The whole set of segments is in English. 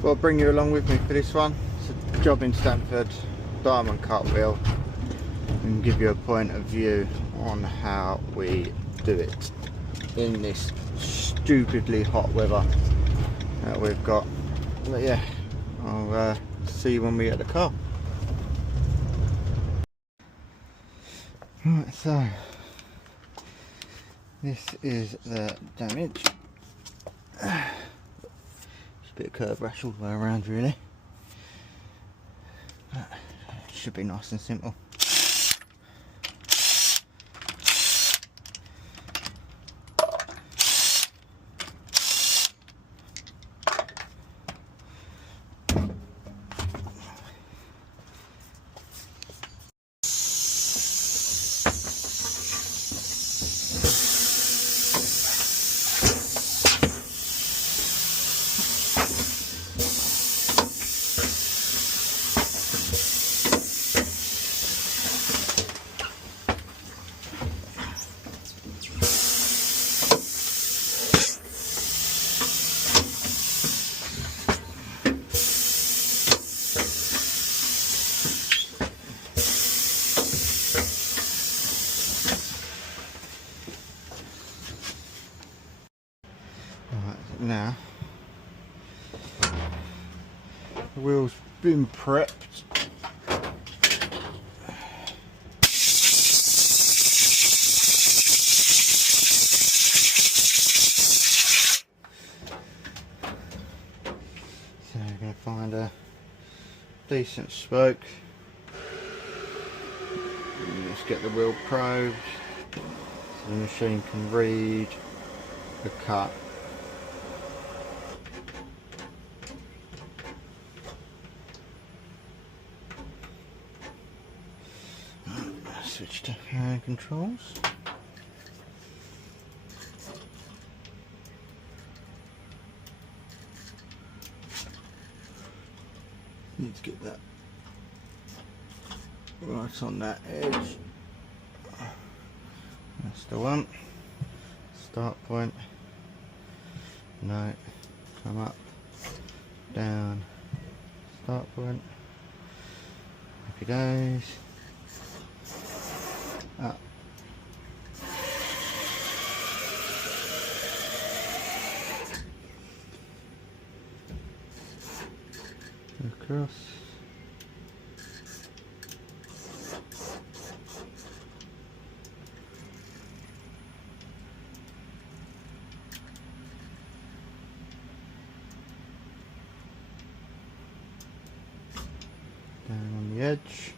Well, I'll bring you along with me for this one. It's a job in Stamford, diamond cut wheel, and give you a point of view on how we do it in this stupidly hot weather that we've got. But yeah, I'll see you when we get the car. Right, so this is the damage. Just a bit of curb rash all the way around really. But it should be nice and simple. Now the wheel's been prepped. So we're going to find a decent spoke. And let's get the wheel probed so the machine can read the cut. Switch to hand controls. Need to get that right on that edge. That's the one. Start point. No. Come up. Down. Start point. Happy days. Up. Across. Down on the edge.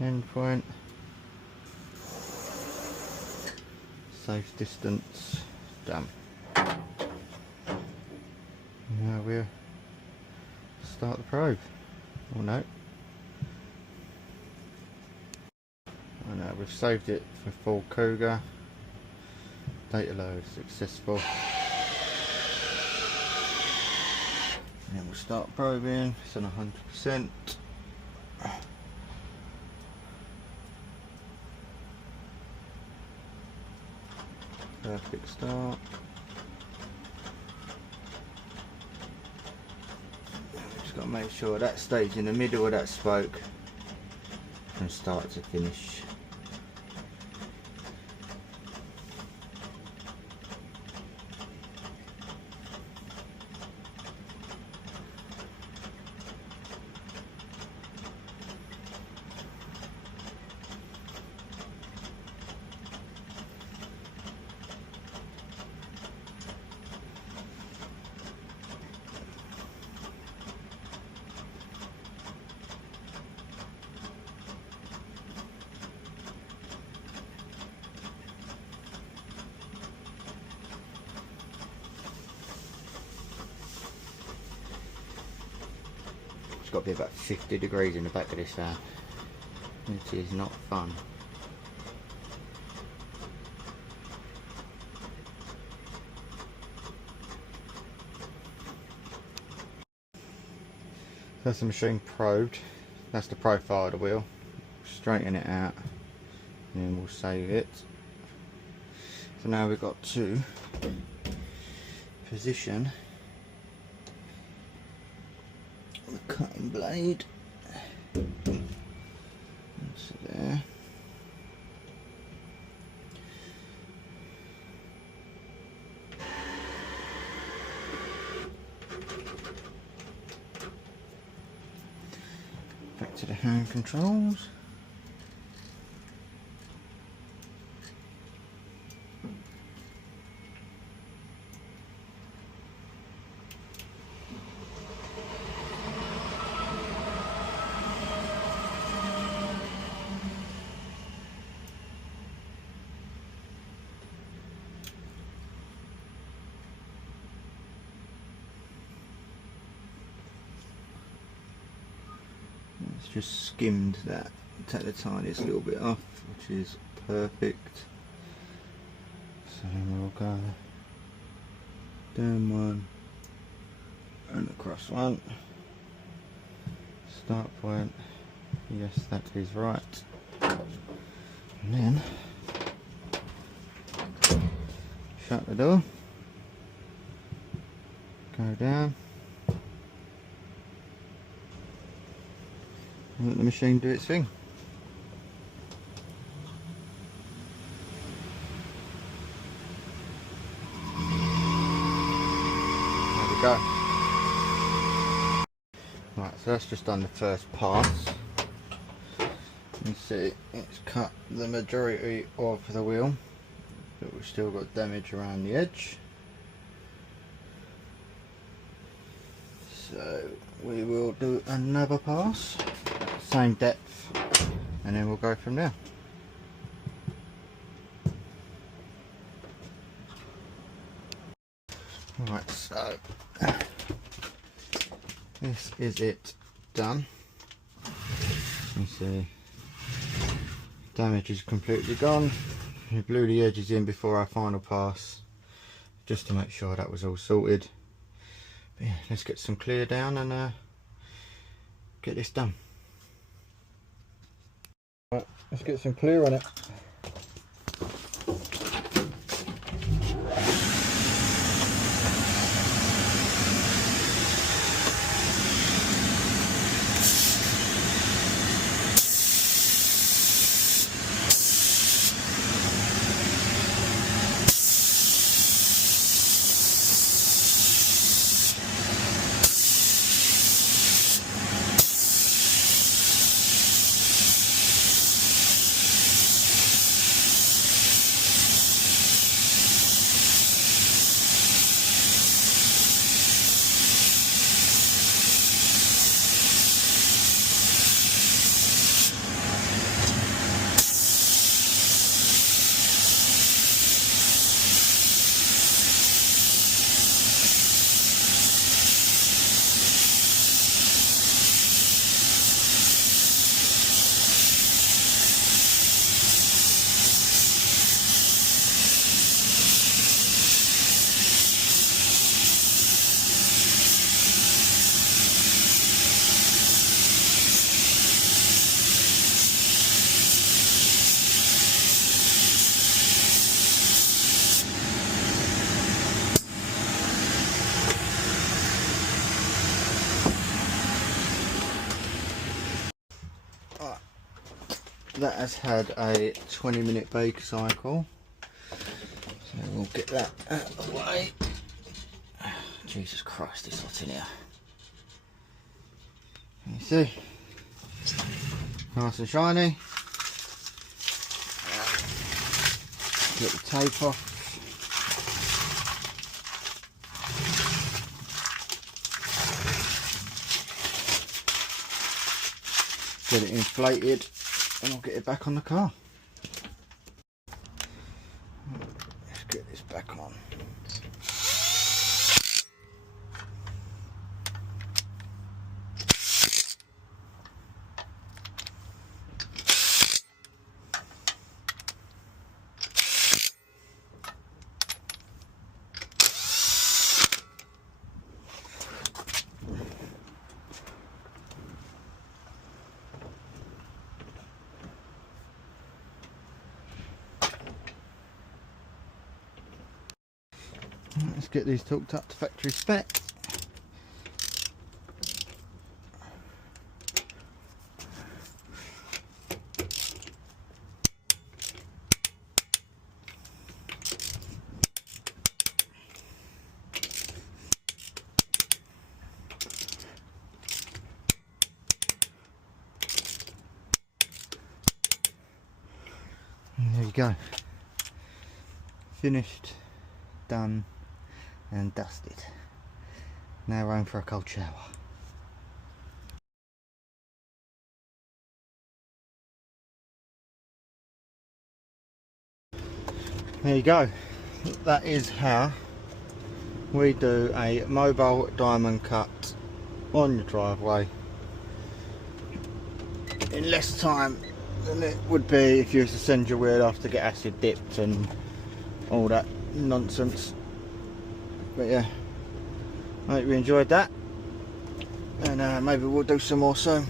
End point. Safe distance, done. Now we'll start the probe. Oh no. Oh no, we've saved it for full Cougar. Data load successful. And then we'll start probing. It's on 100%. Perfect start. Just got to make sure that stays in the middle of that spoke from start to finish. It's got to be about 50 degrees in the back of this van, which is not fun. That's the machine probed. That's the profile of the wheel. Straighten it out and then we'll save it. So now we've got to position the cutting blade. That's there. Back to the hand controls. It's just skimmed that, take the tiniest little bit off, which is perfect. So then we'll go down one and across one. Start point, yes, that is right. And then shut the door, go down. Let the machine do its thing. There we go. Right, so that's just done the first pass. You can see it's cut the majority of the wheel, but we've still got damage around the edge. So we will do another pass. Same depth, and then we'll go from there. Right, so this is it done. You see damage is completely gone. We blew the edges in before our final pass just to make sure that was all sorted. But yeah, let's get some clear down and get this done. Right, let's get some clear on it. That has had a 20-minute bake cycle, so we'll get that out of the way. Jesus Christ, it's hot in here. You see, nice and shiny. Get the tape off. Get it inflated. And we'll get it back on the car. Let's get this back on. Let's get these torqued up to factory spec. go. Finished, done and dusted. Now we're home for a cold shower. There you go. That is how we do a mobile diamond cut on your driveway in less time than it would be if you was to send your wheel off to get acid dipped and all that nonsense. But yeah, I hope you enjoyed that, and maybe we'll do some more soon.